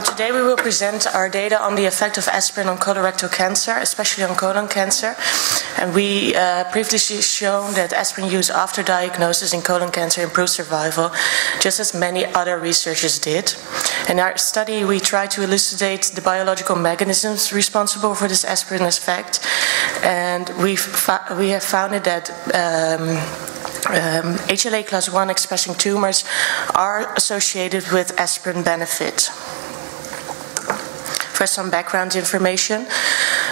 Today we will present our data on the effect of aspirin on colorectal cancer, especially on colon cancer. And we previously shown that aspirin use after diagnosis in colon cancer improves survival, just as many other researchers did. In our study, we tried to elucidate the biological mechanisms responsible for this aspirin effect, and we have found that HLA class 1 expressing tumors are associated with aspirin benefit. For some background information,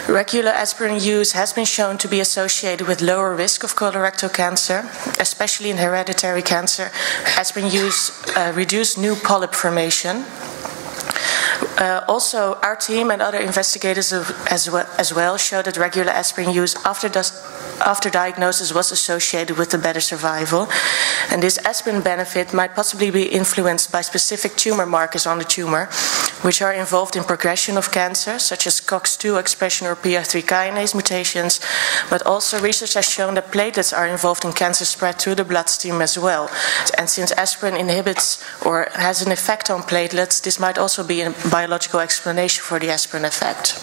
regular aspirin use has been shown to be associated with lower risk of colorectal cancer, especially in hereditary cancer. Aspirin use reduced new polyp formation. Also, our team and other investigators as well showed that regular aspirin use after diagnosis was associated with the better survival. And this aspirin benefit might possibly be influenced by specific tumor markers on the tumor, which are involved in progression of cancer, such as COX-2 expression or PI3 kinase mutations, but also research has shown that platelets are involved in cancer spread through the bloodstream as well. And since aspirin inhibits or has an effect on platelets, this might also be a biological explanation for the aspirin effect.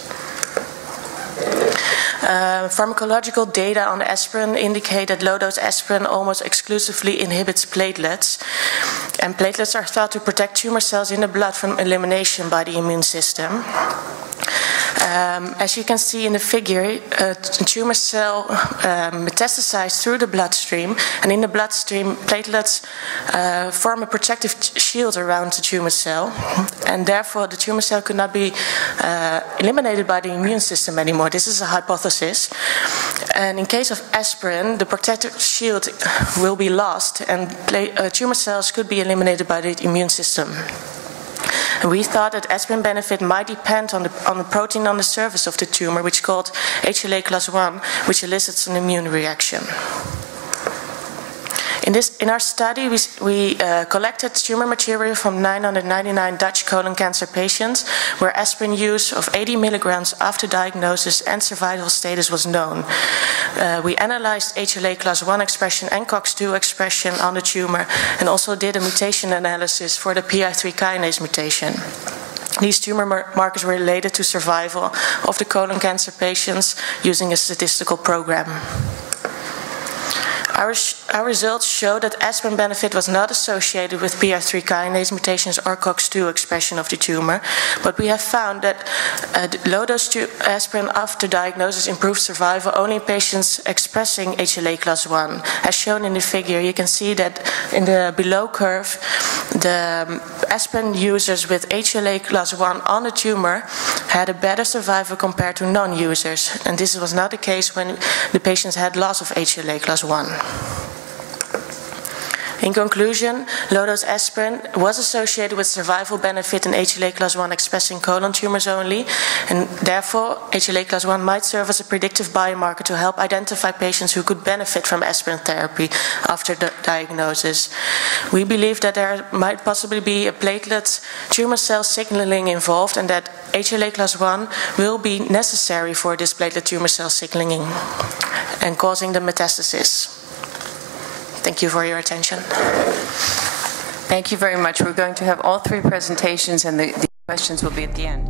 Pharmacological data on aspirin indicate that low-dose aspirin almost exclusively inhibits platelets, and platelets are thought to protect tumor cells in the blood from elimination by the immune system. As you can see in the figure, a tumor cell metastasizes through the bloodstream, and in the bloodstream, platelets form a protective shield around the tumor cell, and therefore the tumor cell could not be eliminated by the immune system anymore. This is a hypothesis. And in case of aspirin, the protective shield will be lost, and tumor cells could be eliminated by the immune system. And we thought that aspirin benefit might depend on the protein on the surface of the tumor, which is called HLA class 1, which elicits an immune reaction. In our study, we collected tumor material from 999 Dutch colon cancer patients, where aspirin use of 80 milligrams after diagnosis and survival status was known. We analyzed HLA class 1 expression and COX-2 expression on the tumor, and also did a mutation analysis for the PI3 kinase mutation. These tumor markers were related to survival of the colon cancer patients using a statistical program. Our results show that aspirin benefit was not associated with PI3 kinase mutations or COX-2 expression of the tumor, but we have found that low-dose aspirin after diagnosis improves survival only in patients expressing HLA class 1. As shown in the figure, you can see that in the below curve, the aspirin users with HLA class 1 on the tumor had a better survival compared to non-users, and this was not the case when the patients had loss of HLA class 1. In conclusion, low-dose aspirin was associated with survival benefit in HLA class 1 expressing colon tumors only, and therefore HLA class 1 might serve as a predictive biomarker to help identify patients who could benefit from aspirin therapy after the diagnosis. We believe that there might possibly be a platelet tumor cell signaling involved, and that HLA class 1 will be necessary for this platelet tumor cell signaling and causing the metastasis. Thank you for your attention. Thank you very much. We're going to have all three presentations, and the questions will be at the end.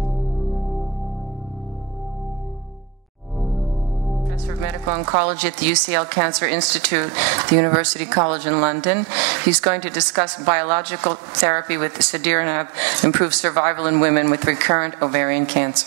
Professor of Medical Oncology at the UCL Cancer Institute, the University College in London. He's going to discuss biological therapy with cediranab improves survival in women with recurrent ovarian cancer.